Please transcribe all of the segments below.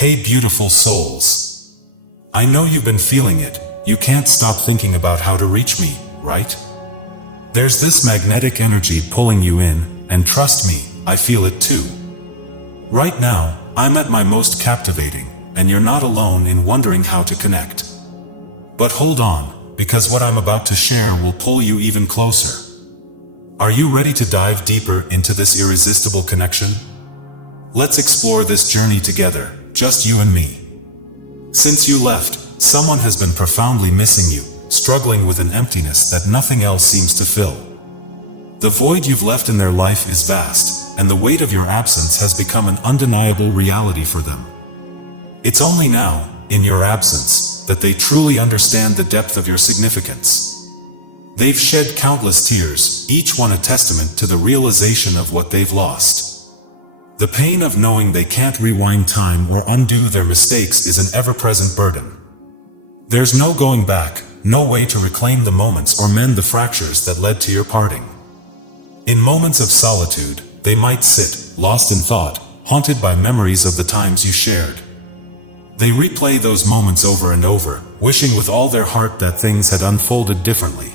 Hey beautiful souls. I know you've been feeling it. You can't stop thinking about how to reach me, right? There's this magnetic energy pulling you in, and trust me, I feel it too. Right now, I'm at my most captivating, and you're not alone in wondering how to connect. But hold on, because what I'm about to share will pull you even closer. Are you ready to dive deeper into this irresistible connection? Let's explore this journey together, just you and me. Since you left, someone has been profoundly missing you, struggling with an emptiness that nothing else seems to fill. The void you've left in their life is vast, and the weight of your absence has become an undeniable reality for them. It's only now, in your absence, that they truly understand the depth of your significance. They've shed countless tears, each one a testament to the realization of what they've lost. The pain of knowing they can't rewind time or undo their mistakes is an ever-present burden. There's no going back, no way to reclaim the moments or mend the fractures that led to your parting. In moments of solitude, they might sit, lost in thought, haunted by memories of the times you shared. They replay those moments over and over, wishing with all their heart that things had unfolded differently.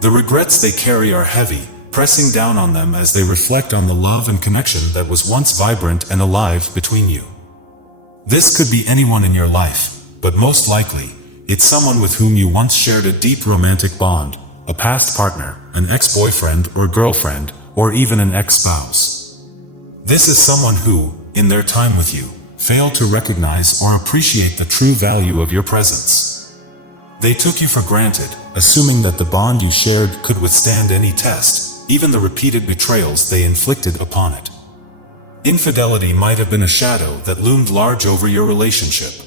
The regrets they carry are heavy, pressing down on them as they reflect on the love and connection that was once vibrant and alive between you. This could be anyone in your life, but most likely, it's someone with whom you once shared a deep romantic bond, a past partner, an ex-boyfriend or girlfriend, or even an ex-spouse. This is someone who, in their time with you, failed to recognize or appreciate the true value of your presence. They took you for granted, assuming that the bond you shared could withstand any test, even the repeated betrayals they inflicted upon it. Infidelity might have been a shadow that loomed large over your relationship.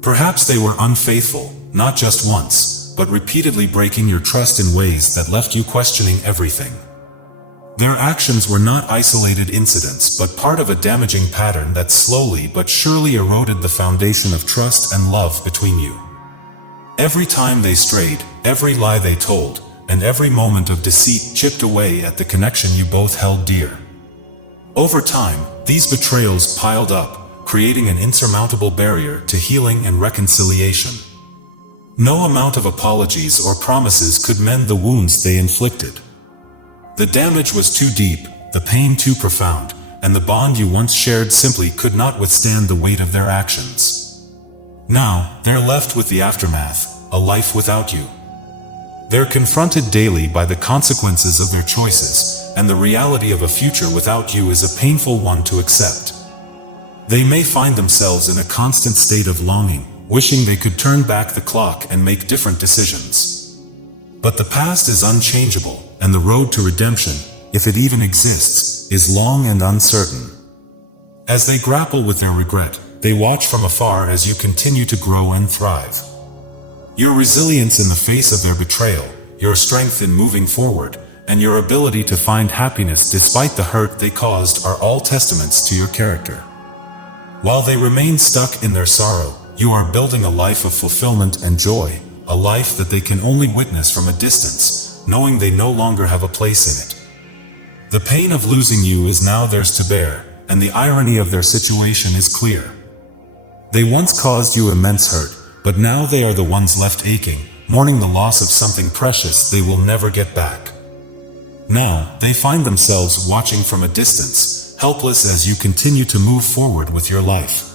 Perhaps they were unfaithful, not just once, but repeatedly breaking your trust in ways that left you questioning everything. Their actions were not isolated incidents but part of a damaging pattern that slowly but surely eroded the foundation of trust and love between you. Every time they strayed, every lie they told, and every moment of deceit chipped away at the connection you both held dear. Over time, these betrayals piled up, creating an insurmountable barrier to healing and reconciliation. No amount of apologies or promises could mend the wounds they inflicted. The damage was too deep, the pain too profound, and the bond you once shared simply could not withstand the weight of their actions. Now, they're left with the aftermath, a life without you. They're confronted daily by the consequences of their choices, and the reality of a future without you is a painful one to accept. They may find themselves in a constant state of longing, wishing they could turn back the clock and make different decisions. But the past is unchangeable, and the road to redemption, if it even exists, is long and uncertain. As they grapple with their regret, they watch from afar as you continue to grow and thrive. Your resilience in the face of their betrayal, your strength in moving forward, and your ability to find happiness despite the hurt they caused are all testaments to your character. While they remain stuck in their sorrow, you are building a life of fulfillment and joy, a life that they can only witness from a distance, knowing they no longer have a place in it. The pain of losing you is now theirs to bear, and the irony of their situation is clear. They once caused you immense hurt, but now they are the ones left aching, mourning the loss of something precious they will never get back. Now, they find themselves watching from a distance, helpless as you continue to move forward with your life.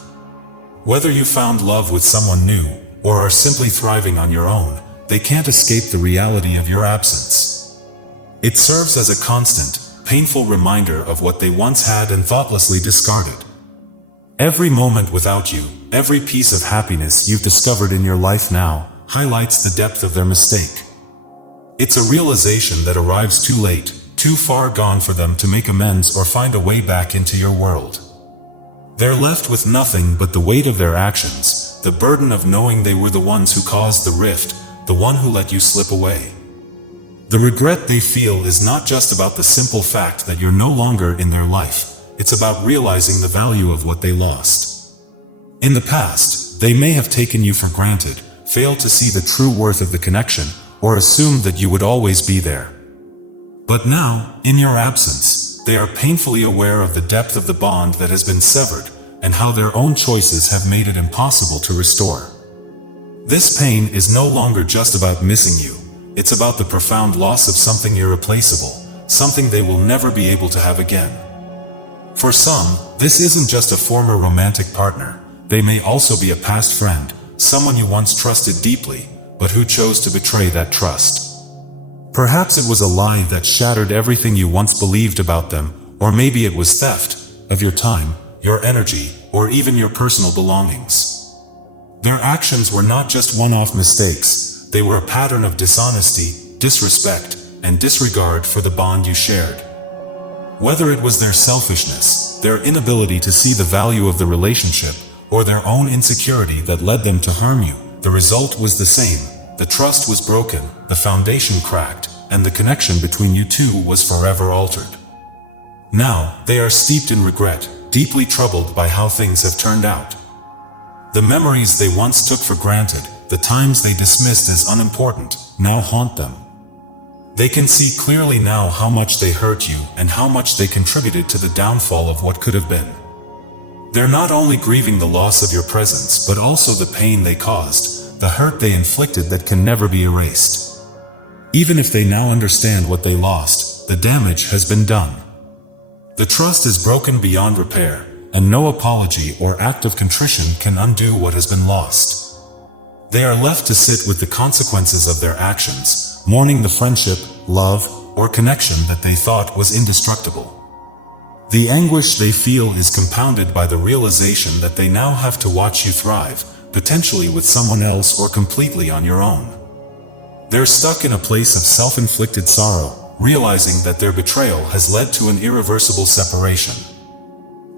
Whether you found love with someone new, or are simply thriving on your own, they can't escape the reality of your absence. It serves as a constant, painful reminder of what they once had and thoughtlessly discarded. Every moment without you, every piece of happiness you've discovered in your life now, highlights the depth of their mistake. It's a realization that arrives too late, too far gone for them to make amends or find a way back into your world. They're left with nothing but the weight of their actions, the burden of knowing they were the ones who caused the rift, the one who let you slip away. The regret they feel is not just about the simple fact that you're no longer in their life. It's about realizing the value of what they lost. In the past, they may have taken you for granted, failed to see the true worth of the connection, or assumed that you would always be there. But now, in your absence, they are painfully aware of the depth of the bond that has been severed, and how their own choices have made it impossible to restore. This pain is no longer just about missing you, it's about the profound loss of something irreplaceable, something they will never be able to have again. For some, this isn't just a former romantic partner, they may also be a past friend, someone you once trusted deeply, but who chose to betray that trust. Perhaps it was a lie that shattered everything you once believed about them, or maybe it was theft of your time, your energy, or even your personal belongings. Their actions were not just one-off mistakes, they were a pattern of dishonesty, disrespect, and disregard for the bond you shared. Whether it was their selfishness, their inability to see the value of the relationship, or their own insecurity that led them to harm you, the result was the same. The trust was broken, the foundation cracked, and the connection between you two was forever altered. Now, they are steeped in regret, deeply troubled by how things have turned out. The memories they once took for granted, the times they dismissed as unimportant, now haunt them. They can see clearly now how much they hurt you and how much they contributed to the downfall of what could have been. They're not only grieving the loss of your presence, but also the pain they caused, the hurt they inflicted that can never be erased. Even if they now understand what they lost, the damage has been done. The trust is broken beyond repair, and no apology or act of contrition can undo what has been lost. They are left to sit with the consequences of their actions, mourning the friendship, love, or connection that they thought was indestructible. The anguish they feel is compounded by the realization that they now have to watch you thrive, potentially with someone else or completely on your own. They're stuck in a place of self-inflicted sorrow, realizing that their betrayal has led to an irreversible separation.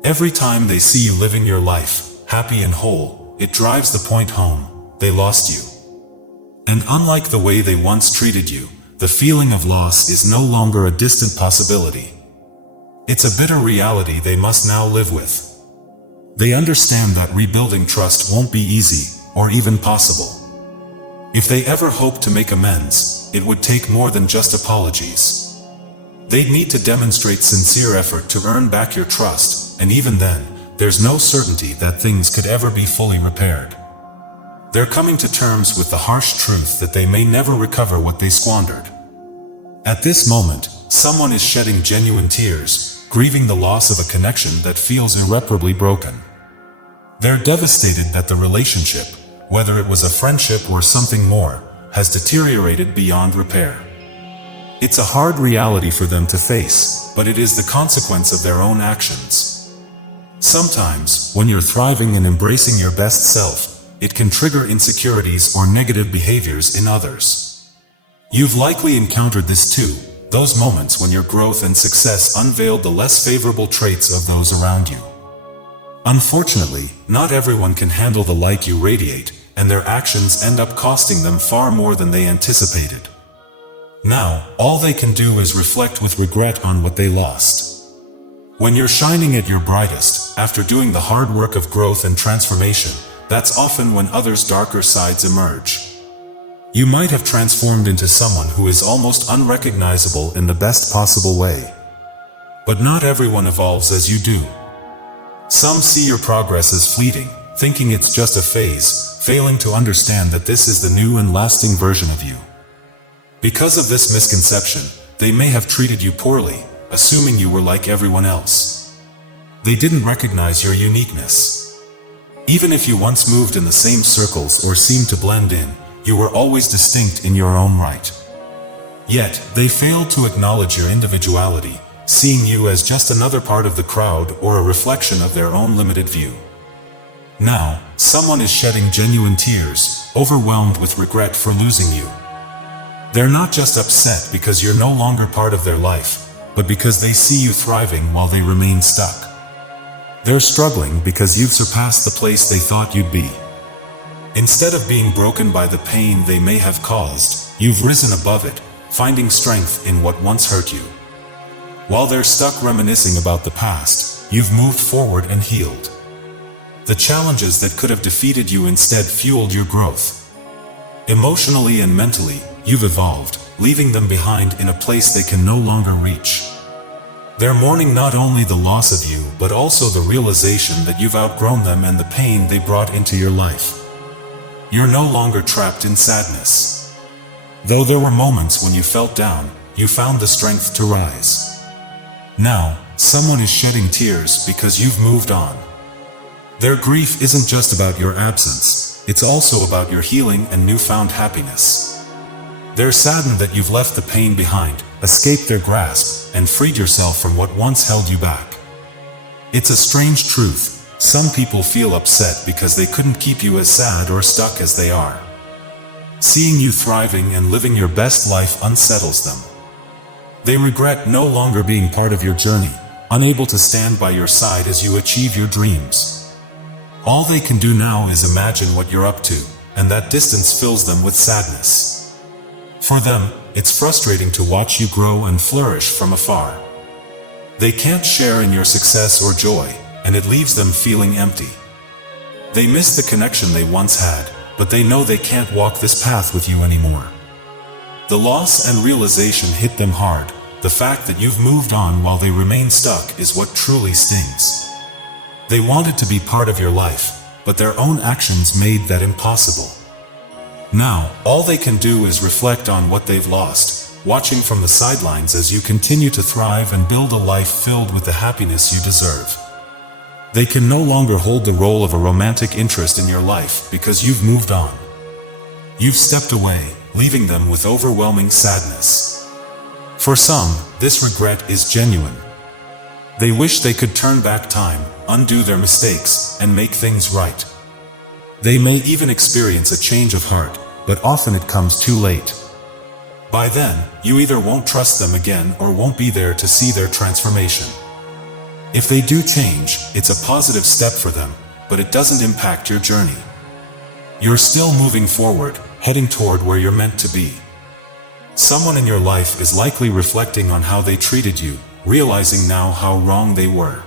Every time they see you living your life, happy and whole, it drives the point home: they lost you. And unlike the way they once treated you, the feeling of loss is no longer a distant possibility. It's a bitter reality they must now live with. They understand that rebuilding trust won't be easy, or even possible. If they ever hope to make amends, it would take more than just apologies. They'd need to demonstrate sincere effort to earn back your trust, and even then, there's no certainty that things could ever be fully repaired. They're coming to terms with the harsh truth that they may never recover what they squandered. At this moment, someone is shedding genuine tears, grieving the loss of a connection that feels irreparably broken. They're devastated that the relationship, whether it was a friendship or something more, has deteriorated beyond repair. It's a hard reality for them to face, but it is the consequence of their own actions. Sometimes, when you're thriving and embracing your best self, it can trigger insecurities or negative behaviors in others. You've likely encountered this too, those moments when your growth and success unveiled the less favorable traits of those around you. Unfortunately, not everyone can handle the light you radiate, and their actions end up costing them far more than they anticipated. Now, all they can do is reflect with regret on what they lost. When you're shining at your brightest, after doing the hard work of growth and transformation, that's often when others' darker sides emerge. You might have transformed into someone who is almost unrecognizable in the best possible way. But not everyone evolves as you do. Some see your progress as fleeting, thinking it's just a phase, failing to understand that this is the new and lasting version of you. Because of this misconception, they may have treated you poorly, assuming you were like everyone else. They didn't recognize your uniqueness. Even if you once moved in the same circles or seemed to blend in, you were always distinct in your own right. Yet, they failed to acknowledge your individuality, seeing you as just another part of the crowd or a reflection of their own limited view. Now, someone is shedding genuine tears, overwhelmed with regret for losing you. They're not just upset because you're no longer part of their life, but because they see you thriving while they remain stuck. They're struggling because you've surpassed the place they thought you'd be. Instead of being broken by the pain they may have caused, you've risen above it, finding strength in what once hurt you. While they're stuck reminiscing about the past, you've moved forward and healed. The challenges that could have defeated you instead fueled your growth. Emotionally and mentally, you've evolved, leaving them behind in a place they can no longer reach. They're mourning not only the loss of you, but also the realization that you've outgrown them and the pain they brought into your life. You're no longer trapped in sadness. Though there were moments when you felt down, you found the strength to rise. Now, someone is shedding tears because you've moved on. Their grief isn't just about your absence, it's also about your healing and newfound happiness. They're saddened that you've left the pain behind, escaped their grasp, and freed yourself from what once held you back. It's a strange truth. Some people feel upset because they couldn't keep you as sad or stuck as they are. Seeing you thriving and living your best life unsettles them. They regret no longer being part of your journey, unable to stand by your side as you achieve your dreams. All they can do now is imagine what you're up to, and that distance fills them with sadness. For them, it's frustrating to watch you grow and flourish from afar. They can't share in your success or joy, and it leaves them feeling empty. They miss the connection they once had, but they know they can't walk this path with you anymore. The loss and realization hit them hard. The fact that you've moved on while they remain stuck is what truly stings. They wanted to be part of your life, but their own actions made that impossible. Now, all they can do is reflect on what they've lost, watching from the sidelines as you continue to thrive and build a life filled with the happiness you deserve. They can no longer hold the role of a romantic interest in your life because you've moved on. You've stepped away, leaving them with overwhelming sadness. For some, this regret is genuine. They wish they could turn back time, undo their mistakes, and make things right. They may even experience a change of heart, but often it comes too late. By then, you either won't trust them again or won't be there to see their transformation. If they do change, it's a positive step for them, but it doesn't impact your journey. You're still moving forward, heading toward where you're meant to be. Someone in your life is likely reflecting on how they treated you, realizing now how wrong they were.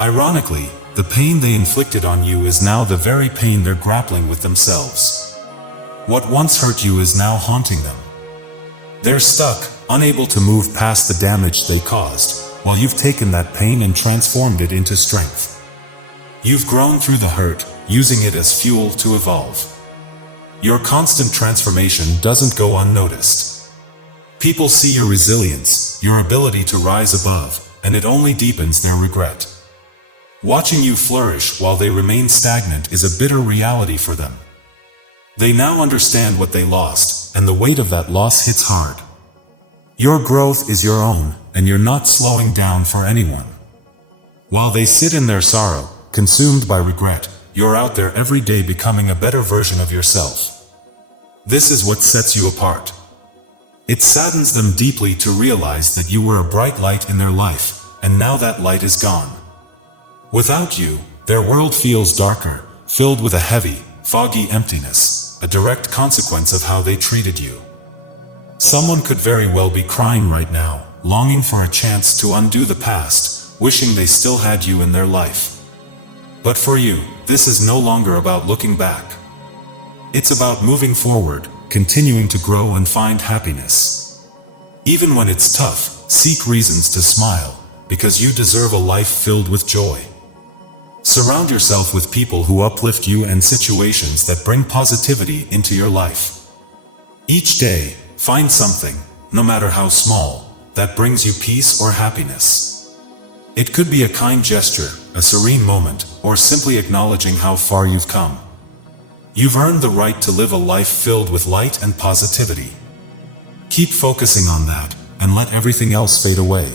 Ironically, the pain they inflicted on you is now the very pain they're grappling with themselves. What once hurt you is now haunting them. They're stuck, unable to move past the damage they caused, while you've taken that pain and transformed it into strength. You've grown through the hurt, using it as fuel to evolve. Your constant transformation doesn't go unnoticed. People see your resilience, your ability to rise above, and it only deepens their regret. Watching you flourish while they remain stagnant is a bitter reality for them. They now understand what they lost, and the weight of that loss hits hard. Your growth is your own, and you're not slowing down for anyone. While they sit in their sorrow, consumed by regret, you're out there every day becoming a better version of yourself. This is what sets you apart. It saddens them deeply to realize that you were a bright light in their life, and now that light is gone. Without you, their world feels darker, filled with a heavy, foggy emptiness, a direct consequence of how they treated you. Someone could very well be crying right now, longing for a chance to undo the past, wishing they still had you in their life. But for you, this is no longer about looking back. It's about moving forward, continuing to grow and find happiness. Even when it's tough, seek reasons to smile, because you deserve a life filled with joy. Surround yourself with people who uplift you and situations that bring positivity into your life. Each day, find something, no matter how small, that brings you peace or happiness. It could be a kind gesture, a serene moment, or simply acknowledging how far you've come. You've earned the right to live a life filled with light and positivity. Keep focusing on that, and let everything else fade away.